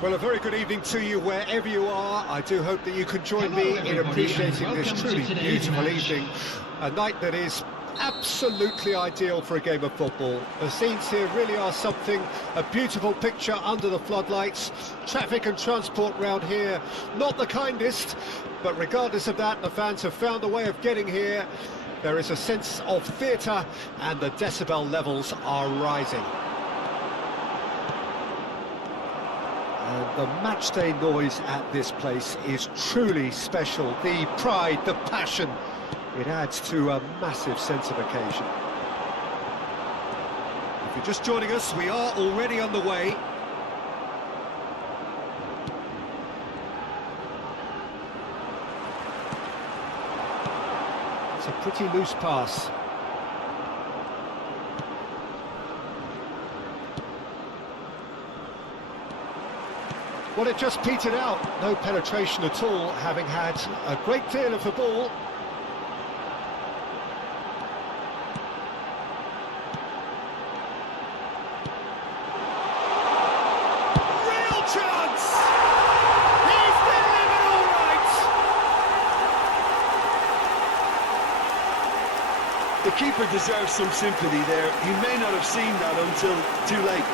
Well, a very good evening to you wherever you are. I do hope that you can join me in appreciating this truly beautiful evening. A night that is absolutely ideal for a game of football. The scenes here really are something, a beautiful picture under the floodlights. Traffic and transport round here, not the kindest, but regardless of that, the fans have found a way of getting here. There is a sense of theatre and the decibel levels are rising. And the matchday noise at this place is truly special. The pride, the passion, it adds to a massive sense of occasion. If you're just joining us, we are already underway. It's a pretty loose pass. Well, it just petered out. No penetration at all, having had a great deal of the ball. Real chance! He's delivered all right! The keeper deserves some sympathy there. He may not have seen that until too late.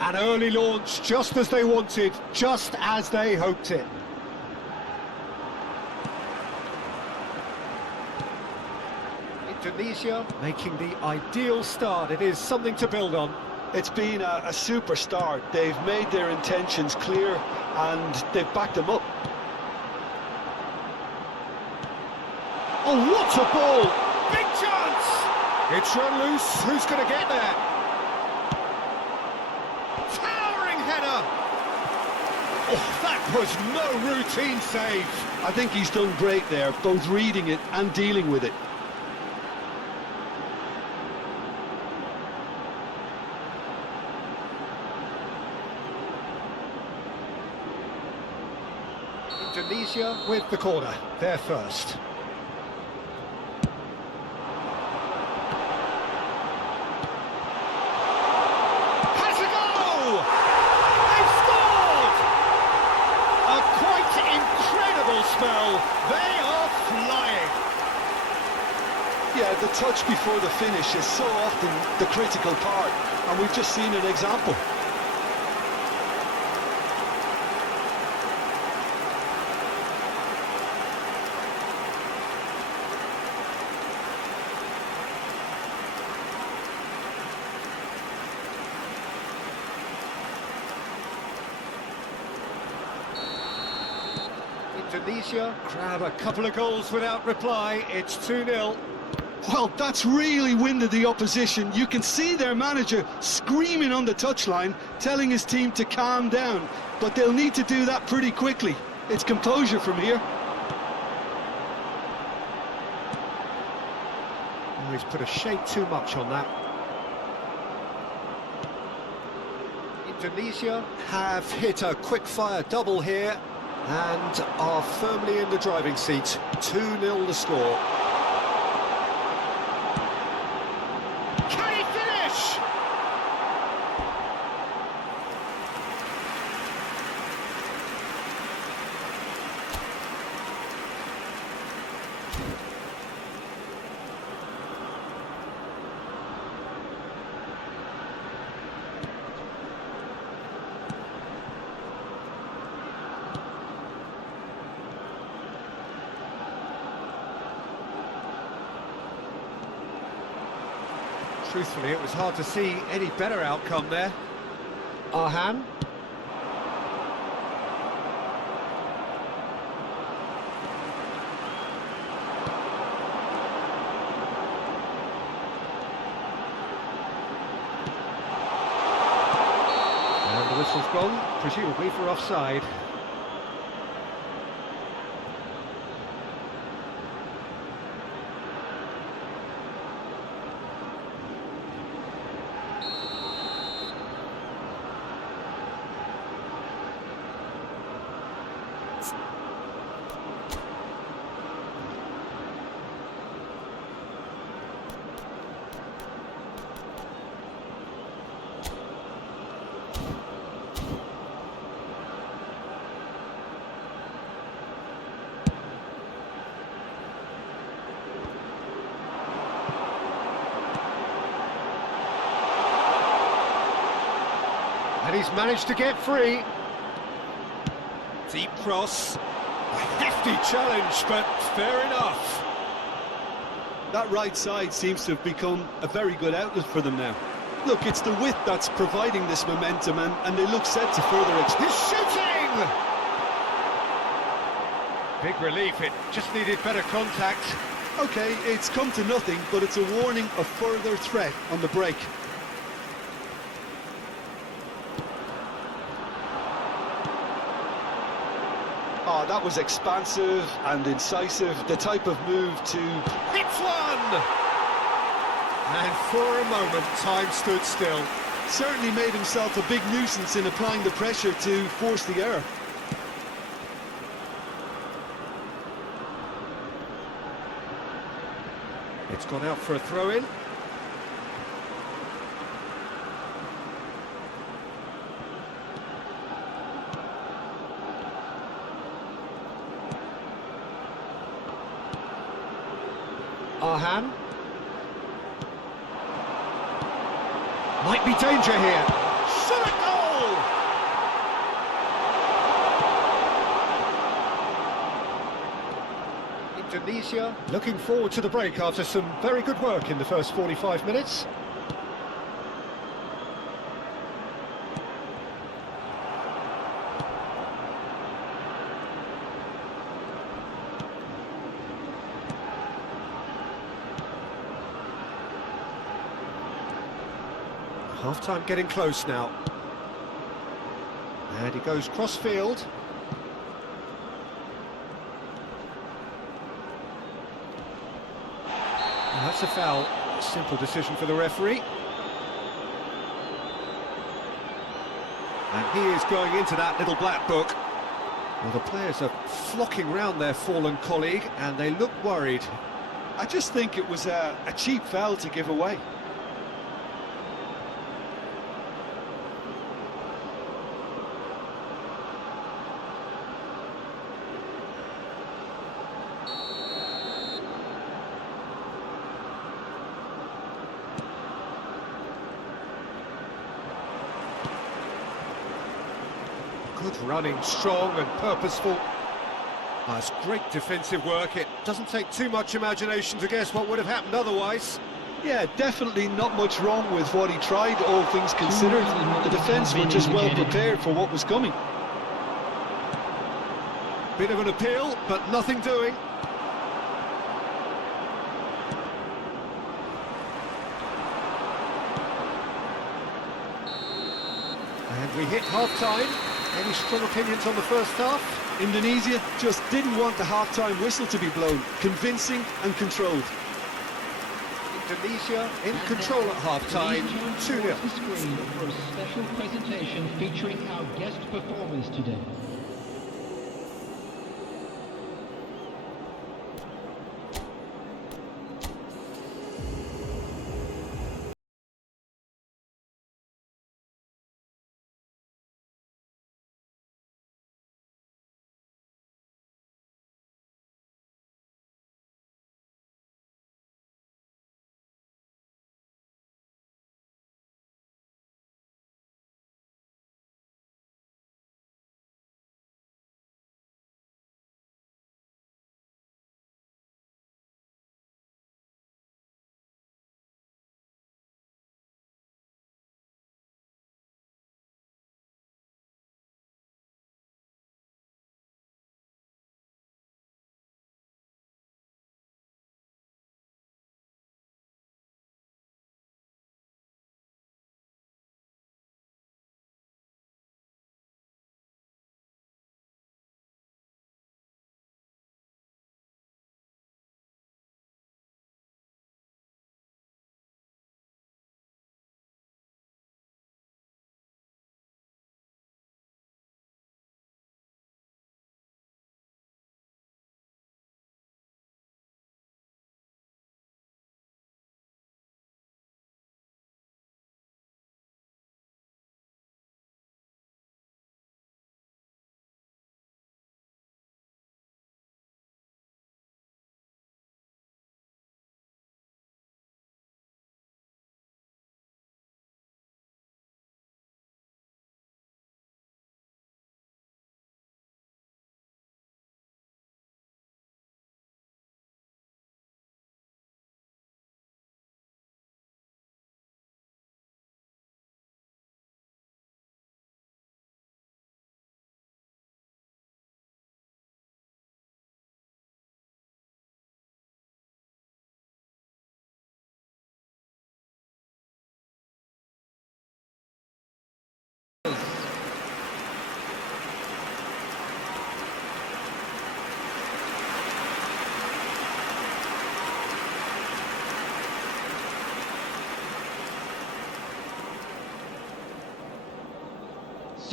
An early launch, just as they wanted, just as they hoped it. Indonesia making the ideal start. It is something to build on. It's been a super start. They've made their intentions clear and they've backed them up. Oh, what a ball! Big chance! It's run loose. Who's going to get there? Oh, that was no routine save. I think he's done great there, both reading it and dealing with it. Indonesia with the corner, they're first. Spell. They are flying. Yeah, the touch before the finish is so often the critical part, and we've just seen an example. Indonesia grab a couple of goals without reply. It's 2-0. Well, that's really winded the opposition. You can see their manager screaming on the touchline, telling his team to calm down, but they'll need to do that pretty quickly. It's composure from here. Oh, he's put a shade too much on that. Indonesia have hit a quick-fire double here and are firmly in the driving seat. 2-0 the score. Can he finish? Truthfully, it was hard to see any better outcome there. Arhan. And the whistle Whistle's gone, presumably for offside. And he's managed to get free. Deep cross. A hefty challenge, but fair enough. That right side seems to have become a very good outlet for them now. Look, it's the width that's providing this momentum, and they look set to further expand. He's shooting! Big relief, it just needed better contact. Okay, it's come to nothing, but it's a warning of further threat on the break. Oh, that was expansive and incisive, the type of move to... Hits one! And for a moment, time stood still. Certainly made himself a big nuisance in applying the pressure to force the error. It's gone out for a throw-in. Arhan. Might be danger here. Shot a goal! Indonesia looking forward to the break after some very good work in the first 45 minutes. Half-time getting close now. And he goes cross-field. That's a foul. Simple decision for the referee. And he is going into that little black book. Well, the players are flocking round their fallen colleague, and they look worried. I just think it was a cheap foul to give away. Good running, strong and purposeful. That's great defensive work. It doesn't take too much imagination to guess what would have happened otherwise. Yeah, definitely not much wrong with what he tried, all things considered. The defence were just well prepared for what was coming. Bit of an appeal, but nothing doing. And we hit half-time. Any strong opinions on the first half? Indonesia just didn't want the half-time whistle to be blown. Convincing and controlled. Indonesia in control at half-time, 2-0. For a special presentation featuring our guest performers today.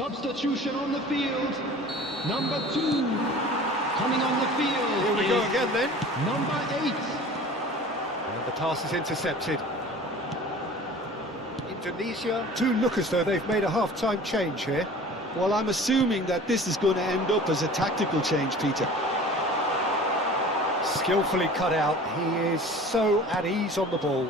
Substitution on the field. Number 2. Coming on the field. Here we go again then. Number 8. And the pass is intercepted. Indonesia do look as though they've made a half-time change here. Well, I'm assuming that this is going to end up as a tactical change, Peter. Skillfully cut out. He is so at ease on the ball.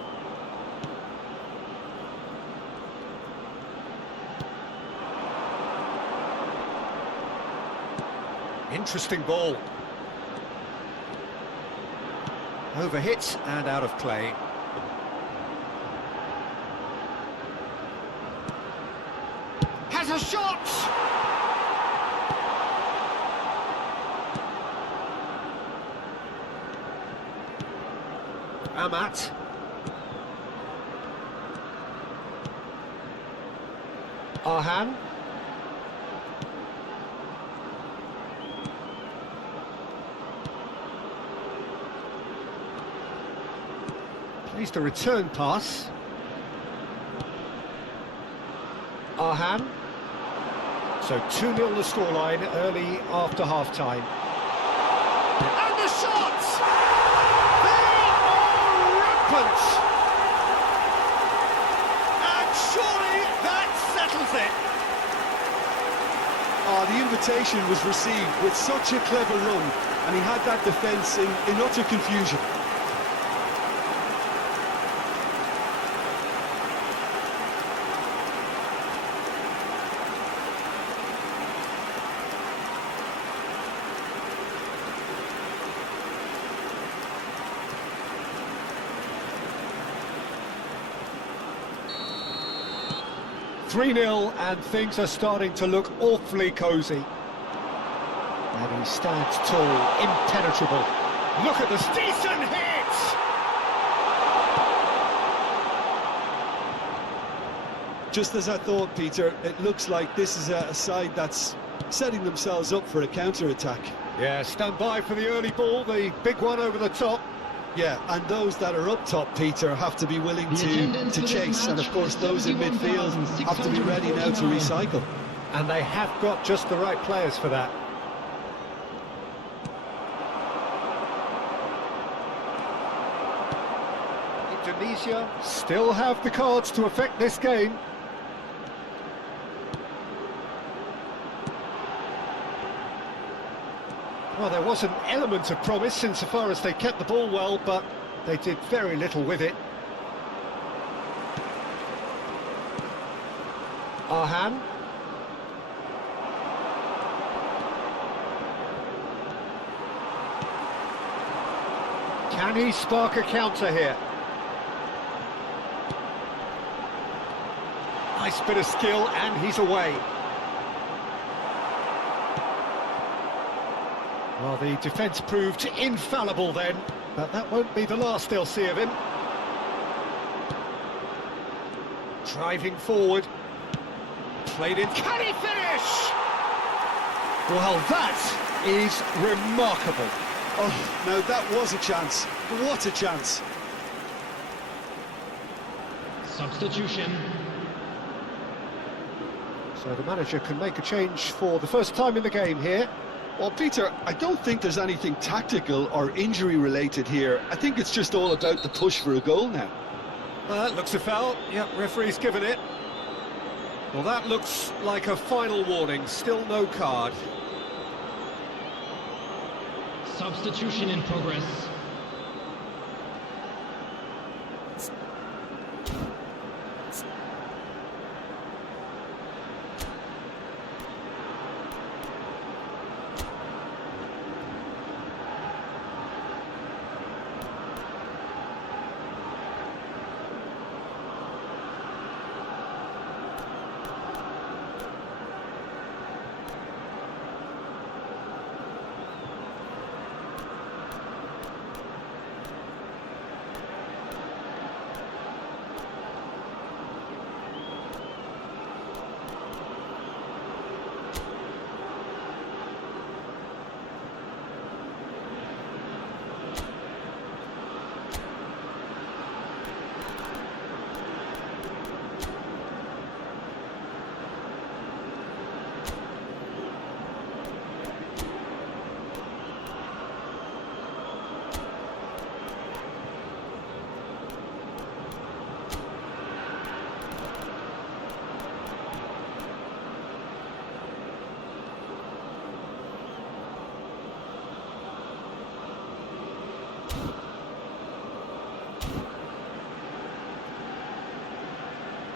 Interesting ball. Overhit and out of play. Has a shot! Amat. Arhan. Plays the return pass. Arhan. So 2-0 the scoreline early after half-time. And the shot! They are rampant! And surely that settles it. Oh, the invitation was received with such a clever run, and he had that defence in utter confusion. (3-0) and things are starting to look awfully cosy. And he stands tall, impenetrable. Look at this decent hit! Just as I thought, Peter, it looks like this is a side that's setting themselves up for a counter-attack. Yeah, stand by for the early ball, the big one over the top. Yeah, and those that are up top, Peter, have to be willing to chase, and of course those in midfield have to be ready now to recycle. And they have got just the right players for that. Indonesia still have the cards to affect this game. Well, there was an element of promise insofar as they kept the ball well, but they did very little with it. Arhan. Can he spark a counter here? Nice bit of skill, and he's away. Well, the defence proved infallible then, but that won't be the last they'll see of him. Driving forward. Played in. Can he finish? Well, that is remarkable. Oh, now that was a chance. What a chance. Substitution. So the manager can make a change for the first time in the game here. Well, Peter, I don't think there's anything tactical or injury-related here. I think it's just all about the push for a goal now. That looks a foul. Yep, referee's given it. Well, that looks like a final warning. Still no card. Substitution in progress.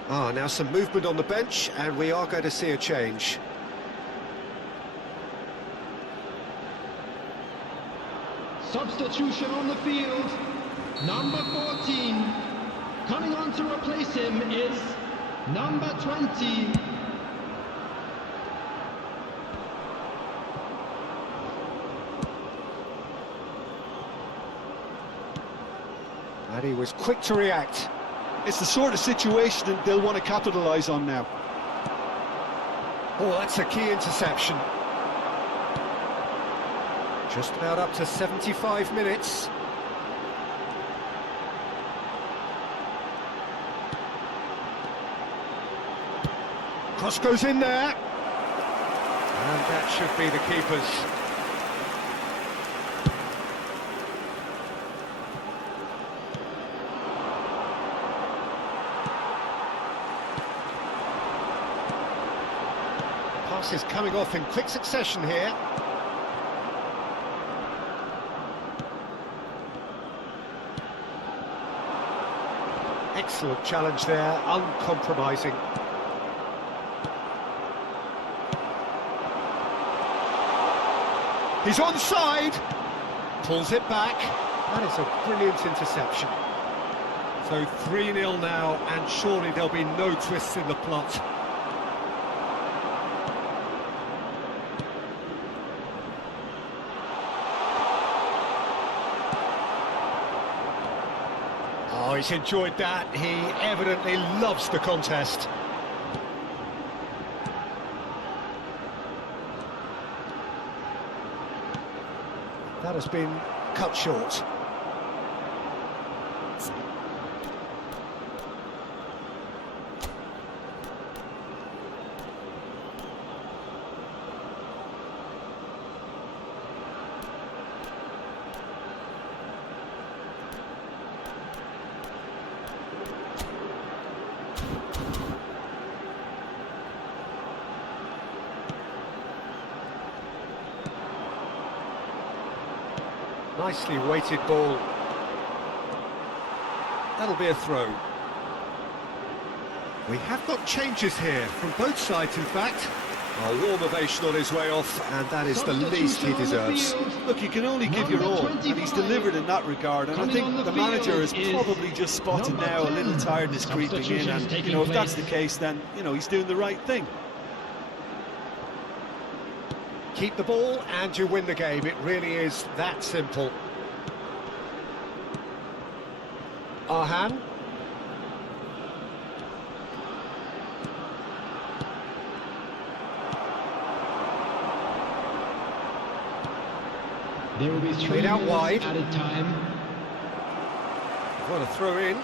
Now some movement on the bench, and we are going to see a change. Substitution on the field. Number 14. Coming on to replace him is number 20. And he was quick to react. It's the sort of situation that they'll want to capitalise on now. Oh, that's a key interception. Just about up to 75 minutes. Cross goes in there. And that should be the keeper's. Pass is coming off in quick succession here. Excellent challenge there, uncompromising. He's onside, pulls it back. That is a brilliant interception. So 3-0 now, and surely there'll be no twists in the plot. Oh, he's enjoyed that. He evidently loves the contest. That has been cut short. Nicely weighted ball. That'll be a throw. We have got changes here from both sides, in fact. A warm ovation on his way off, and that is the least he deserves. Look, you can only give your all, and he's delivered in that regard. And I think the manager has probably just spotted now a little tiredness creeping in, and if that's the case, then he's doing the right thing. Keep the ball and you win the game. It really is that simple. Arhan. There will be 3 Played out wide. added time. What a throw in.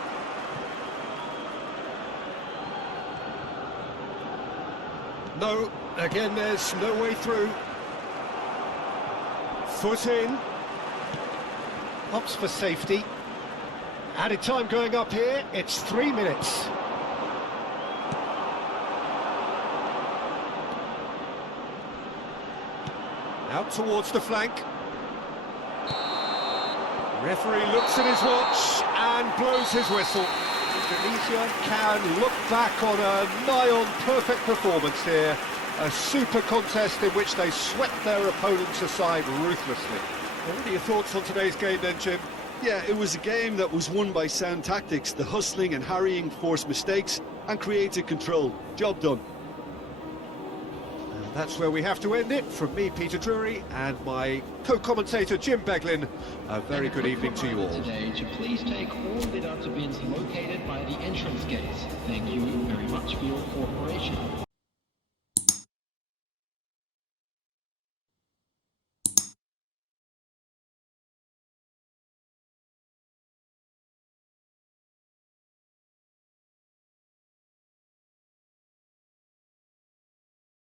No, again there's no way through. Foot in. Opts for safety. Added time going up here. It's 3 minutes. Out towards the flank. Referee looks at his watch and blows his whistle. Indonesia can look back on a nigh-on perfect performance here. A super contest in which they swept their opponents aside ruthlessly. What are your thoughts on today's game then, Jim? Yeah, it was a game that was won by sound tactics. The hustling and harrying forced mistakes and created control. Job done. And that's where we have to end it. From me, Peter Drury, and my co-commentator, Jim Beglin, a very good evening to you all. Today to please take all bidder to bins located by the entrance gates. Thank you very much for your cooperation.